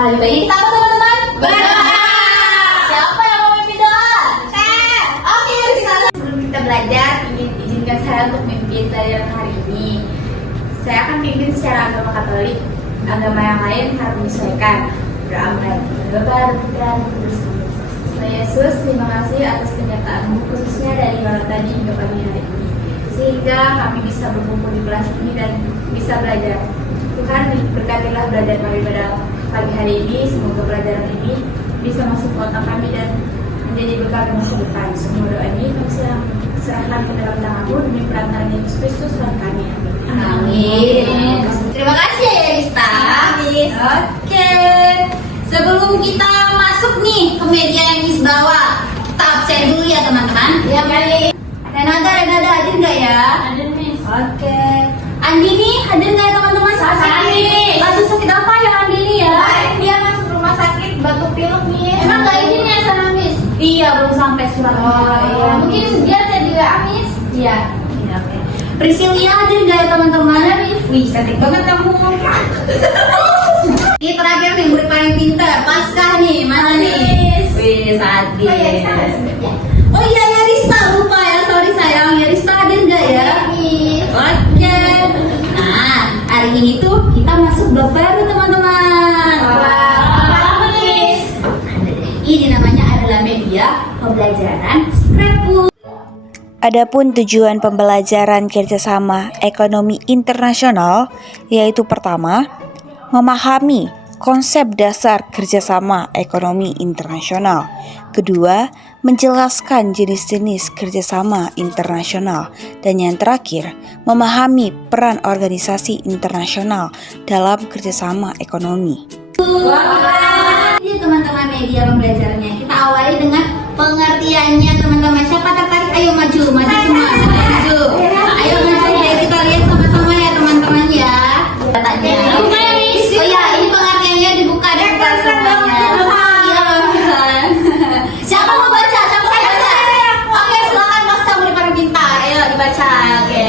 Lebih baik kita apa teman-teman? Berdoa. Siapa yang mau memimpin doa? Saya. Oke, sekarang Sebelum kita belajar, izinkan saya untuk memimpin pelajaran hari ini. Saya akan pimpin secara agama Katolik. Agama yang lain harus menyesuaikan. Beramal, berdoa, berpikiran, bersama. Tuhan Yesus, terima kasih atas kenyataanmu khususnya dari malam tadi hingga pagi hari ini, sehingga kami bisa berkumpul di kelas ini dan bisa belajar. Tuhan, berkatilah belajar kami pada pagi hari ini. Semoga pelajaran ini bisa masuk ke otak kami dan menjadi bekal di masa depan. Semua doa ini kami serahkan ke dalam tangan-Mu demi perantara Yesus Kristus Tuhan kami. Amin. Terima kasih ya Rista. Amin. Oke. Sebelum kita masuk nih ke media yang Miss bawa, kita absen dulu ya teman-teman. Ya, baik. Renata hadir nggak ya? Ada Miss. Oke. Andini hadir nggak ya teman-teman? Hadir. Kasus sakit apa ya Andini ya? Kemarin dia masuk rumah sakit batuk pilek nih. Emang nggak izin ya sama Miss? Iya, belum sampai surat. iya. Mungkin dia ada juga Miss. Iya. Oke. Priscilia hadir nggak ya teman-teman? Miss. Wih, cantik banget kamu. Ini terakhir nih, murid paling pintar. Paskah nih, mana nih? Wih, hadir. Oh iya, ya Rista, lupa ya, sorry sayang. Ya Rista hadir nggak ya? Oke. Nah, hari ini tuh kita masuk bab baru teman-teman. Apa nih? Ini namanya adalah media pembelajaran scrapbook. Adapun tujuan pembelajaran kerjasama ekonomi internasional yaitu pertama, memahami konsep dasar kerjasama ekonomi internasional. Kedua, menjelaskan jenis-jenis kerjasama internasional. Dan yang terakhir, memahami peran organisasi internasional dalam kerjasama ekonomi. Ini teman-teman media pembelajarannya. Kita awali dengan pengertiannya teman-teman. Siapa tertarik? Ayo maju semua. Maju. Ayo maju ya, kita lihat sama-sama ya teman-teman ya. Katanya. Oh ya, ini pengertiannya dibuka di depan semuanya. Iya, Bang. Siapa mau baca? Siapa saya baca? Oke, silakan Mas Tamu di paling pintar. Ayo dibaca. Oke.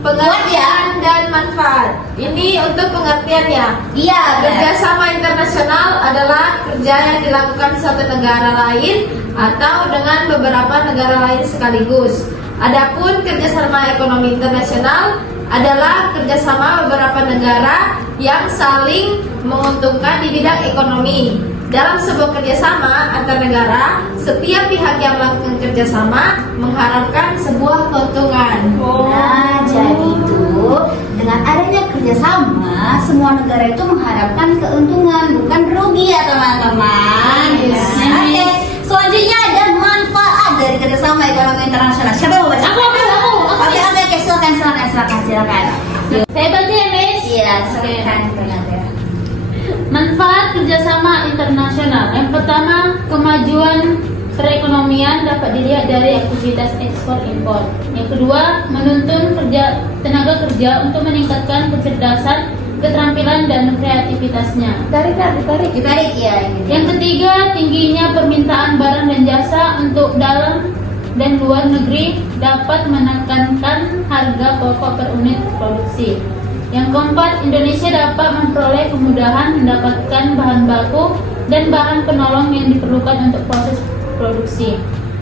Pengertian dan manfaat. Ini untuk pengertiannya. Iya, Kerjasama internasional adalah kerja yang dilakukan suatu negara lain atau dengan beberapa negara lain sekaligus. Adapun kerjasama ekonomi internasional adalah kerjasama beberapa negara yang saling menguntungkan di bidang ekonomi. Dalam sebuah kerjasama antar negara, setiap pihak yang melakukan kerjasama mengharapkan sebuah keuntungan. Nah, jadi itu dengan adanya kerjasama, semua negara itu mengharapkan keuntungan, bukan rugi ya teman-teman. Yes. Oke, selanjutnya ada manfaat dari kerjasama ekonomi internasional. Siapa mau baca? Aku. Oke, silakan. Saya baca ya, Miss. Iya, silakan. Manfaat kerjasama internasional. Yang pertama, kemajuan perekonomian dapat dilihat dari aktivitas ekspor impor. Yang kedua, menuntun tenaga kerja untuk meningkatkan kecerdasan, keterampilan dan kreativitasnya. Ditarik ya ini. Yang ketiga, tingginya permintaan barang dan jasa untuk dalam dan luar negeri dapat menekankan harga pokok per unit produksi. Yang keempat, Indonesia dapat memperoleh kemudahan mendapatkan bahan baku dan bahan penolong yang diperlukan untuk proses produksi.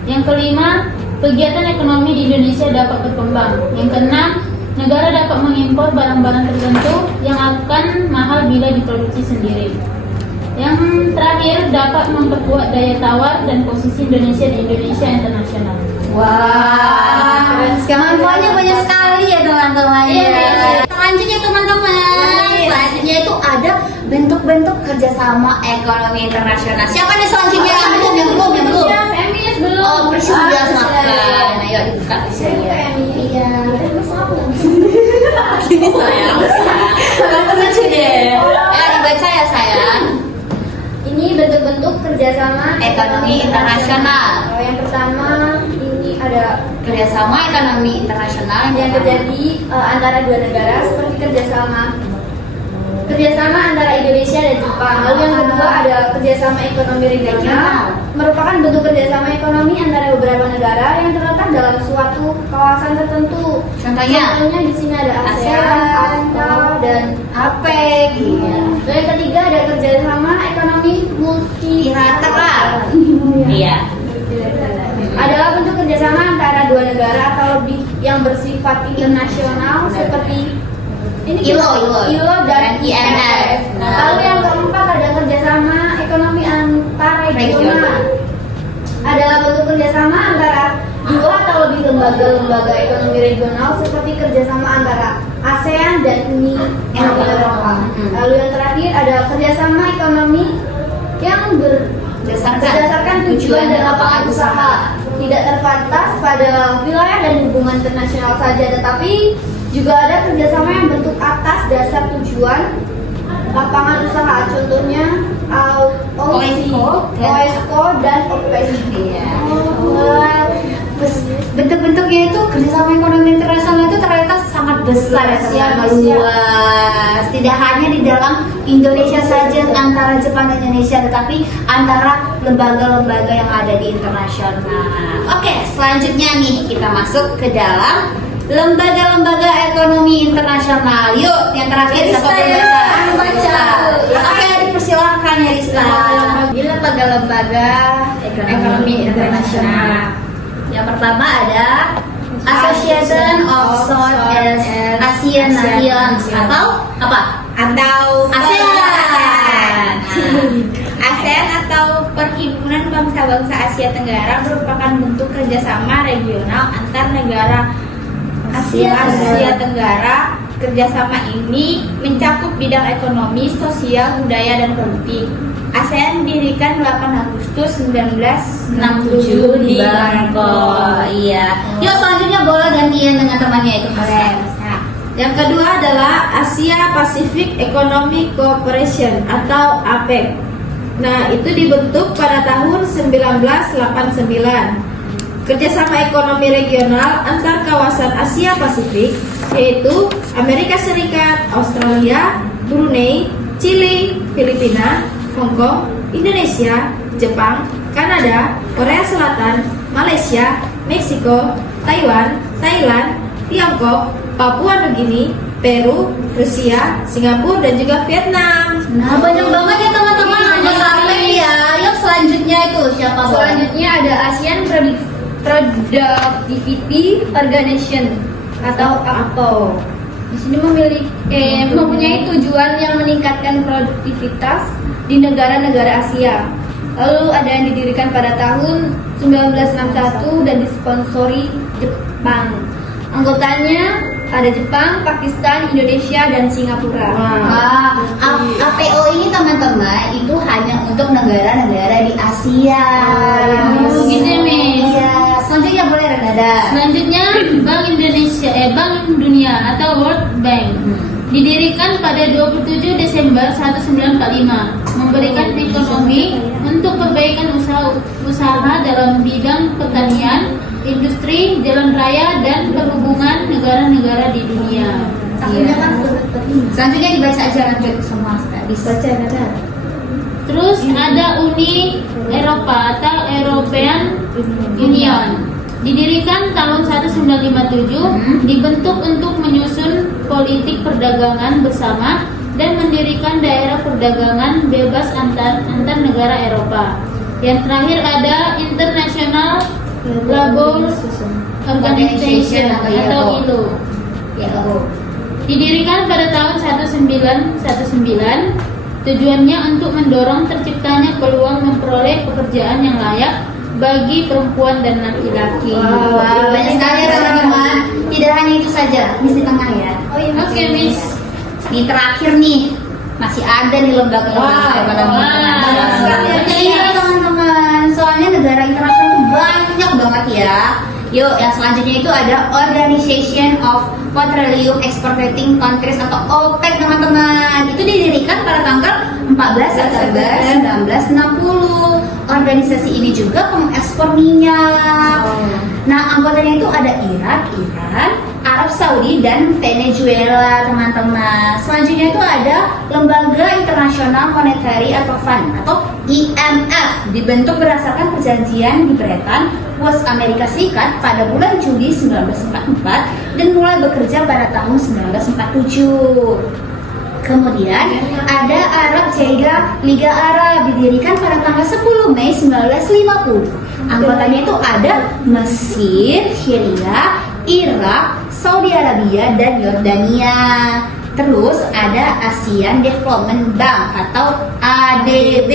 Yang kelima, kegiatan ekonomi di Indonesia dapat berkembang. Yang keenam, negara dapat mengimpor barang-barang tertentu yang akan mahal bila diproduksi sendiri. Yang terakhir, dapat memperkuat daya tawar dan posisi Indonesia di Indonesia internasional. Wah, manfaatnya banyak sekali ya teman-teman. Selanjutnya teman-teman, selanjutnya itu ada bentuk-bentuk kerjasama ekonomi internasional. Siapa nih selanjutnya? Yang belum. Miss belum. Oh, Priscilia silakan. Ayo dibuka Priscilia. Iya. Ini sayang. Lucu deh. Ya dibaca ya sayang. Ini bentuk-bentuk kerjasama Ekonomi internasional. Yang pertama ini ada Kerjasama ekonomi internasional yang terjadi antara dua negara seperti kerjasama antara Indonesia dan Jepang. Lalu yang kedua ada kerjasama ekonomi regional, merupakan bentuk kerjasama ekonomi antara beberapa negara yang terletak dalam suatu kawasan tertentu. Contohnya di sini ada ASEAN, AFTA, dan APEC. Lalu yang ketiga yang bersifat internasional seperti ILO dan IMF. Lalu yang keempat ada kerjasama ekonomi antar regional. Adalah bentuk kerjasama antara dua atau lebih lembaga-lembaga ekonomi regional seperti kerjasama antara ASEAN dan Uni Eropa. Lalu yang terakhir ada kerjasama ekonomi yang berdasarkan tujuan dan lapangan usaha, tidak terbatas pada wilayah dan hubungan internasional saja, tetapi juga ada kerjasama yang bentuk atas dasar tujuan lapangan usaha. Contohnya OESCO dan OPEC. Bentuk-bentuknya itu kerjasama ekonomi internasional itu ternyata sangat besar ya, sangat luas. Tidak hanya di dalam Indonesia saja, antara Jepang dan Indonesia, tetapi antara lembaga-lembaga yang ada di internasional. Oke, selanjutnya nih kita masuk ke dalam lembaga-lembaga ekonomi internasional. Yuk, yang terakhir siapa yang baca? Oke, dipersilakan ya Rista. Lembaga-lembaga ekonomi internasional. Yang pertama ada Association of Southeast Asian Nations atau apa? Atau ASEAN. ASEAN atau Perhimpunan Bangsa-Bangsa Asia Tenggara merupakan bentuk kerjasama regional antar negara Asia Tenggara. Kerjasama ini mencakup bidang ekonomi, sosial, budaya, dan politik. ASEAN didirikan 8 Agustus 1967 di Bangkok. Iya. Yuk selanjutnya boleh gantian dengan temannya itu. Nah, Yang kedua adalah Asia Pacific Economic Cooperation atau APEC. Nah, itu dibentuk pada tahun 1989. Kerjasama ekonomi regional antar kawasan Asia Pasifik, yaitu Amerika Serikat, Australia, Brunei, Chili, Filipina, Hong Kong, Indonesia, Jepang, Kanada, Korea Selatan, Malaysia, Meksiko, Taiwan, Thailand, Tiongkok, Papua Nugini, Peru, Rusia, Singapura, dan juga Vietnam. Nah, banyak banget ya teman-teman anggota APEC ya. Yuk selanjutnya itu siapa? Selanjutnya ada ASEAN Productivity Organization atau APO. Di sini mempunyai tujuan yang meningkatkan produktivitas di negara-negara Asia. Lalu ada yang didirikan pada tahun 1961 dan disponsori Jepang. Anggotanya ada Jepang, Pakistan, Indonesia, dan Singapura. APO ini teman-teman itu hanya untuk negara-negara di Asia. Gitu ya, Miss. Iya. Selanjutnya boleh Renada. Selanjutnya Bank Indonesia, Bank Dunia atau World Bank didirikan pada 27 Desember 1945, memberikan ekonomi untuk perbaikan usaha dalam bidang pertanian, industri, jalan raya, dan perhubungan negara-negara di dunia. Selanjutnya dibaca aja lanjut semua bisa. Terus ada Uni Eropa atau European Union. Didirikan tahun 1957, dibentuk untuk menyusun politik perdagangan bersama dan mendirikan daerah perdagangan bebas antar negara Eropa. Yang terakhir ada International Labour Organization atau ILO. Didirikan pada tahun 1919, tujuannya untuk mendorong terciptanya peluang memperoleh pekerjaan yang layak bagi perempuan dan laki-laki. Banyak sekali ya teman-teman. Tidak hanya itu saja, Miss di tengah ya. Oke, Miss. Ini terakhir nih, masih ada nih lembaga-lembaga ekonomi internasional. Iya teman-teman, soalnya negara internasional banyak banget ya. Yuk, yang selanjutnya itu ada Organization of Petroleum Exporting Countries atau OPEC teman-teman. Itu didirikan pada tanggal 14 September 1960. Organisasi ini juga pengekspor minyak. Nah, anggotanya itu ada Irak, Iran, Arab Saudi, dan Venezuela teman-teman. Selanjutnya itu ada Lembaga Internasional Monetary atau Fund atau IMF, dibentuk berdasarkan perjanjian di Bretton Woods Amerika Serikat pada bulan Juli 1944 dan mulai bekerja pada tahun 1947. Kemudian ada Arab Jeda Liga Arab, didirikan pada tanggal 10 Mei 1950. Anggotanya itu ada Mesir, Syria, Irak, Saudi Arabia, dan Yordania. Terus ada Asian Development Bank atau ADB,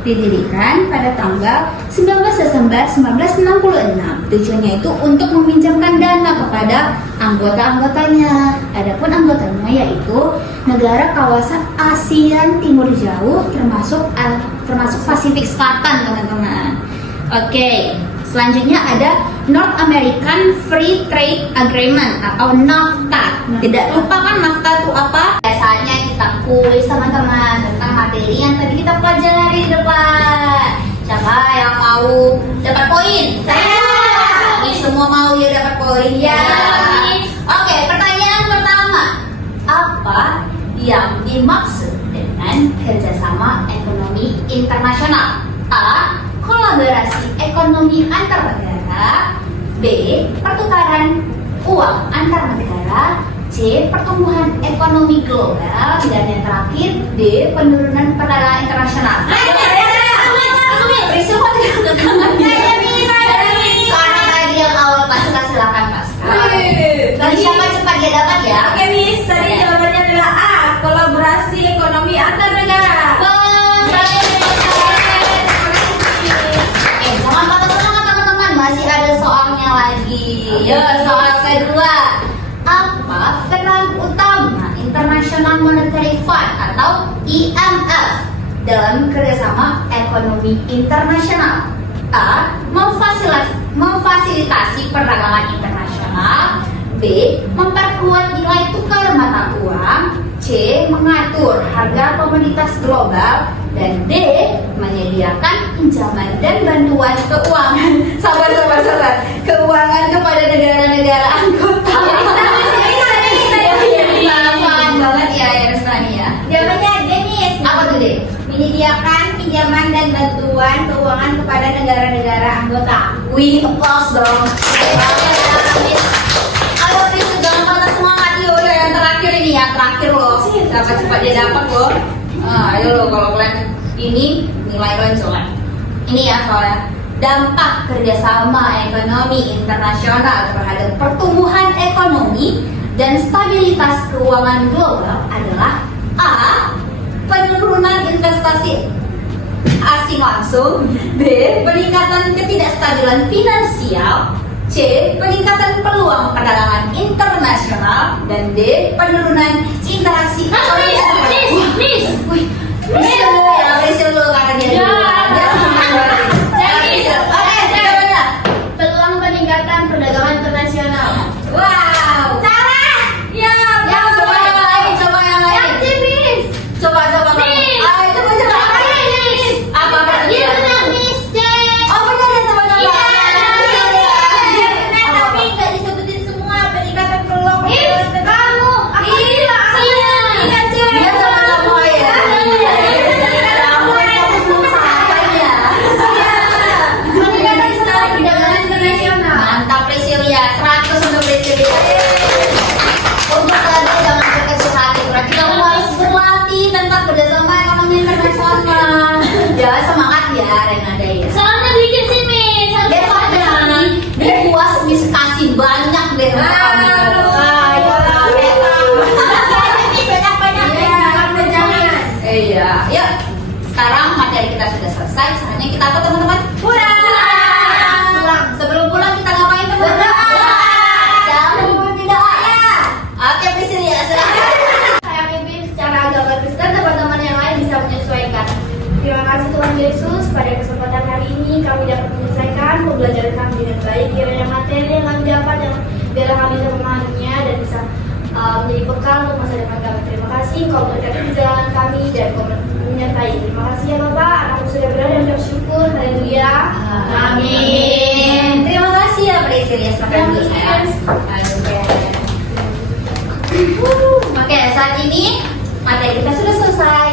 didirikan pada tanggal 19 Desember 1966. Tujuannya itu untuk meminjamkan dana kepada anggota-anggotanya. Adapun anggotanya yaitu negara kawasan ASEAN Timur Jauh termasuk Pasifik Selatan, teman-teman. Oke. Selanjutnya ada North American Free Trade Agreement atau NAFTA. Tidak lupa kan NAFTA itu apa? Biasanya kita kuis teman-teman tentang materi yang tadi kita pelajari di depan. Siapa yang mau dapat poin? Saya. Ini semua mau ya dapat poin ya. Oke, pertanyaan pertama. Apa yang dimaksud dengan kerjasama ekonomi internasional? A. Kolaborasi ekonomi antar negara. B. Pertukaran uang antar negara. C. Pertumbuhan ekonomi global. Dan yang terakhir D. Penurunan perdagangan internasional. Karena tadi yang awal Pasca, silakan Pasca. Tadi siapa cepat dia dapat ya? Oke, Miss. Tadi jawabannya adalah A. Kolaborasi ekonomi antar negara. Jangan patah semangat teman-teman, masih ada soalnya lagi. Yo, soal kedua. Apa peran utama International Monetary Fund atau IMF dalam kerjasama ekonomi internasional? A. Memfasilitasi perdagangan internasional. B. Memperkuat nilai tukar mata uang. C. Mengatur harga komoditas global. Dan D. Menyediakan pinjaman dan bantuan keuangan. Sabar. Keuangan kepada negara-negara anggota. Paham banget ya Rusmani ya. Jawabannya Denis. Apa tuh deh? Menyediakan pinjaman dan bantuan keuangan kepada negara-negara anggota. Wih, applause dong. Ayo Pris, jangan patah semangat. Yuk, yang terakhir ini ya, terakhir loh. Cepat dia dapat loh. Ayo loh, kalau kalian ini nilai kalian jelek. Ini ya soalnya. Dampak kerjasama ekonomi internasional terhadap pertumbuhan ekonomi dan stabilitas keuangan global adalah A. Penurunan investasi asing langsung. B. Peningkatan ketidakstabilan finansial. C. Peningkatan peluang perdagangan internasional. Dan D. Penurunan interaksi ekonomi. Miss dulu karena dia Peluang peningkatan perdagangan internasional. Wow. Salah. Ya. Coba yang lain. Coba. Ayo coba. Apa? Dia benar, Miss. C. Oh benar ya teman-teman. Iya, benar, tapi nggak disebutin semua peningkatan peluang. Kamu. Dia sama-sama ya. Peningkatan skala perdagangan internasional. Mantap Presilia, 100 untuk Presilia. Untuk kalian jangan berkecil hati, berarti kamu harus berlatih tentang kerjasama ekonomi internasional. Ya semangat ya Renada ya. Soalnya dikit sih, Miss. Besok biar puas Miss kasih banyak deh untuk kamu. Iya, yuk. Sekarang materi kita sudah selesai. Saatnya kita apa teman-teman? Pulang. Sebelum pulang kita ngapain teman-teman? Jangan lupa berdoa ya. Oke, Prisilia, silakan. Saya pimpin secara agama Kristen, teman-teman yang lain bisa menyesuaikan. Terima kasih Tuhan Yesus, pada kesempatan hari ini kami dapat menyelesaikan pembelajaran kami dengan baik. Kiranya materi yang kami dapat yang biarlah kami bisa memahaminya dan bisa menjadi bekal untuk masa depan kami. Terima kasih Kau berkati perjalanan kami dan Kau menyertai. Terima kasih ya Bapak, anakku sudah berada dan bersyukur. Haleluya. Amin. Terima kasih ya Prisilia, silakan dulu saya. Oke, saat ini materi kita sudah selesai.